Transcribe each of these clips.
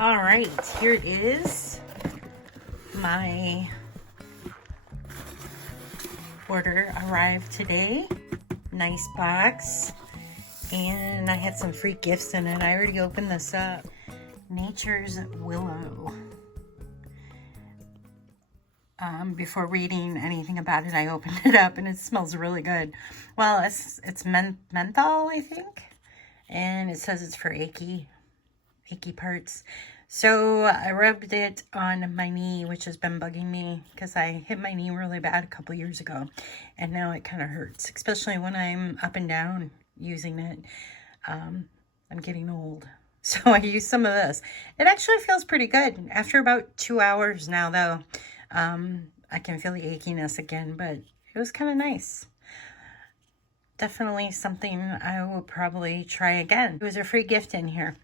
All right, here it is. My order arrived today. Nice box. And I had some free gifts in it. I already opened this up. Nature's Willow. Before reading anything about it, I opened it up and it smells really good. Well, it's menthol, I think. And it says it's for achy parts. So I rubbed it on my knee, which has been bugging me because I hit my knee really bad a couple years ago. And now it kind of hurts, especially when I'm up and down using it. I'm getting old. So I use some of this. It actually feels pretty good. After about 2 hours now, though, I can feel the achiness again, but it was kind of nice. Definitely something I will probably try again. It was a free gift in here.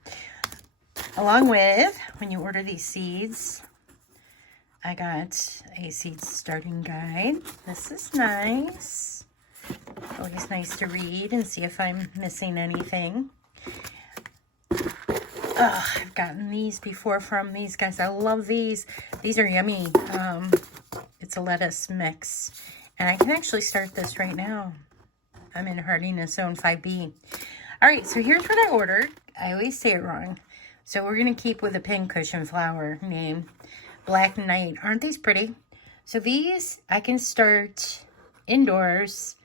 Along with, when you order these seeds, I got a seed starting guide. This is nice. Always nice to read and see if I'm missing anything. I've gotten these before from these guys. I love these. These are yummy. It's a lettuce mix. And I can actually start this right now. I'm in Hardiness Zone 5B. All right, so here's what I ordered. I always say it wrong. So we're going to keep with the pincushion flower name. Black Knight. Aren't these pretty? So these I can start indoors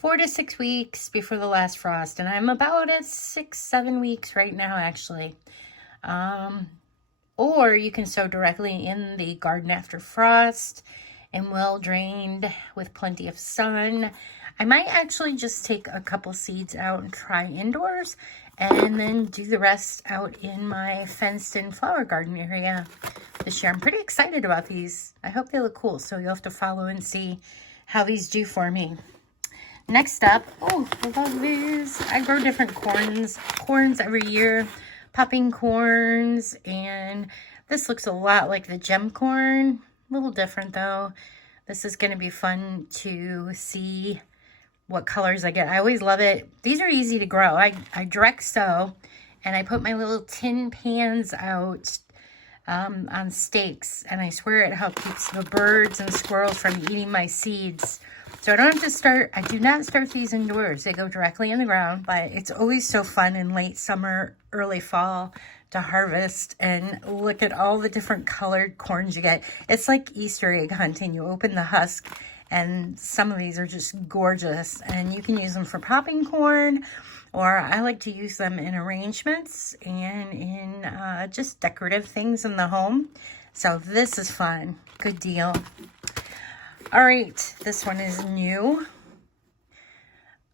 4 to 6 weeks before the last frost. And I'm about at 6-7 weeks right now, actually. Or you can sow directly in the garden after frost and well drained with plenty of sun. I might actually just take a couple seeds out and try indoors and then do the rest out in my fenced-in flower garden area this year. I'm pretty excited about these. I hope they look cool, so you'll have to follow and see how these do for me. Next up, oh, I love these. I grow different corns every year, popping corns, and this looks a lot like the gem corn. A little different, though. This is going to be fun to see what colors I get. I always love it. These are easy to grow. I direct sow, and I put my little tin pans out on stakes, and I swear it helps keeps the birds and squirrels from eating my seeds. So I don't have to start, I do not start these indoors. They go directly in the ground, but it's always so fun in late summer, early fall to harvest and look at all the different colored corns you get. It's like Easter egg hunting. You open the husk and some of these are just gorgeous, and you can use them for popping corn, or I like to use them in arrangements and in just decorative things in the home. So this is fun. Good deal. All right, this one is new.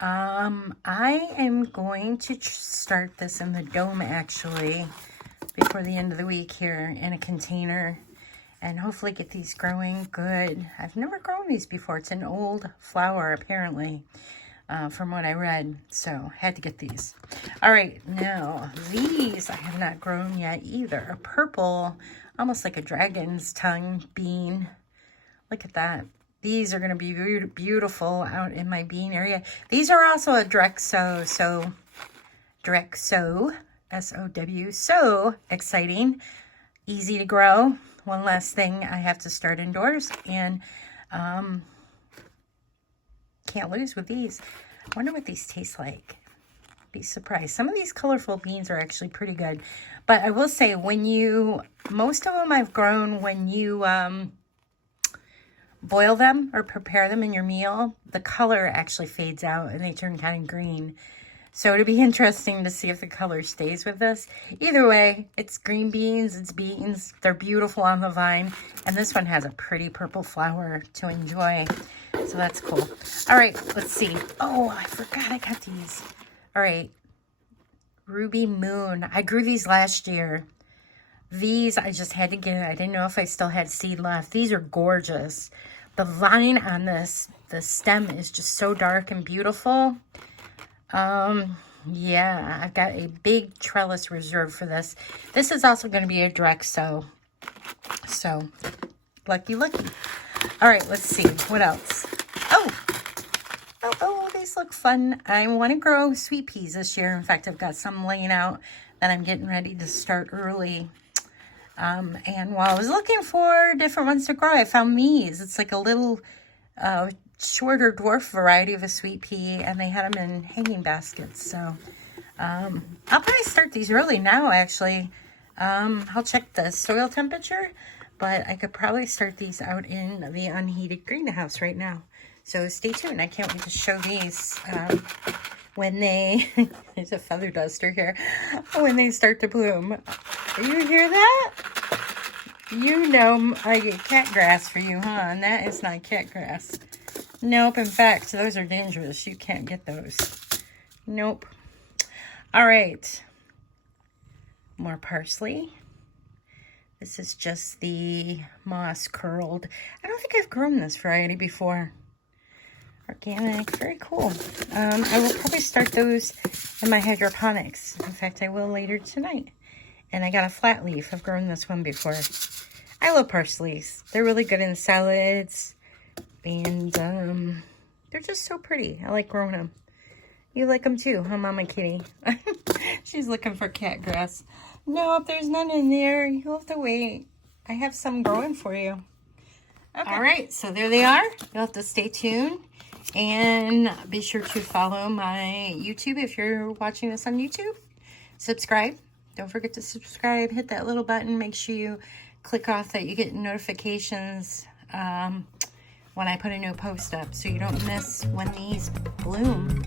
I am going to start this in the dome actually before the end of the week here in a container and hopefully get these growing good. I've never grown these before. It's an old flower apparently from what I read, so had to get these. All right, now these I have not grown yet either. A purple, almost like a dragon's tongue bean. Look at that. These are going to be beautiful out in my bean area. These are also a direct sow, S-O-W, so exciting, easy to grow. One last thing I have to start indoors, and can't lose with these. I wonder what these taste like. Be surprised. Some of these colorful beans are actually pretty good, but I will say most of them I've grown when you boil them or prepare them in your meal, the color actually fades out and they turn kind of green. So it'll be interesting to see if the color stays with this. Either way, it's green beans, it's beans. They're beautiful on the vine. And this one has a pretty purple flower to enjoy. So that's cool. All right, let's see. Oh, I forgot I got these. All right, Ruby Moon. I grew these last year. These I just had to get. I didn't know if I still had seed left. These are gorgeous. The vine on this, the stem is just so dark and beautiful. Yeah, I've got a big trellis reserved for this. This is also going to be a direct sow. So, lucky. All right, let's see. What else? Oh, these look fun. I want to grow sweet peas this year. In fact, I've got some laying out that I'm getting ready to start early. And while I was looking for different ones to grow, I found these. It's like a little shorter dwarf variety of a sweet pea, and they had them in hanging baskets. So I'll probably start these early now, actually. I'll check the soil temperature, but I could probably start these out in the unheated greenhouse right now. So stay tuned. I can't wait to show these when they, there's a feather duster here, when they start to bloom. You hear that? You know I get cat grass for you, huh? And that is not cat grass. Nope, in fact, those are dangerous. You can't get those. Nope. All right. More parsley. This is just the moss curled. I don't think I've grown this variety before. Organic, very cool. I will probably start those in my hydroponics. In fact, I will later tonight. And I got a flat leaf. I've grown this one before. I love parsleys. They're really good in salads. And they're just so pretty. I like growing them. You like them too, huh, Mama Kitty? She's looking for cat grass. Nope, there's none in there. You'll have to wait. I have some growing for you. Okay. All right, so there they are. You'll have to stay tuned. And be sure to follow my YouTube if you're watching this on YouTube. Subscribe. Don't forget to subscribe. Hit that little button. Make sure you click off that you get notifications when I put a new post up, so you don't miss when these bloom,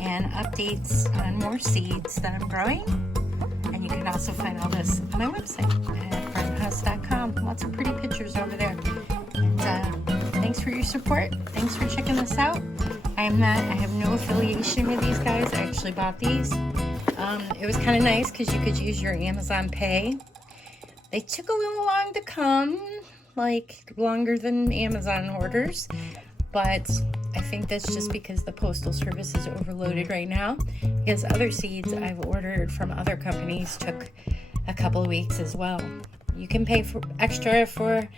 and updates on more seeds that I'm growing. And you can also find all this on my website at farmhouse.com. Lots of pretty pictures over there. And thanks for your support. Thanks for checking this out. I have no affiliation with these guys. I actually bought these. It was kind of nice because you could use your Amazon Pay. They took a little long to come, like longer than Amazon orders, but I think that's just because the postal service is overloaded right now, because other seeds I've ordered from other companies took a couple of weeks as well. You can pay for extra for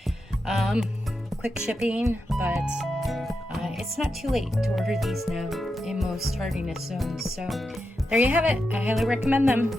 quick shipping, but it's not too late to order these now in most hardiness zones. So there you have it. I highly recommend them.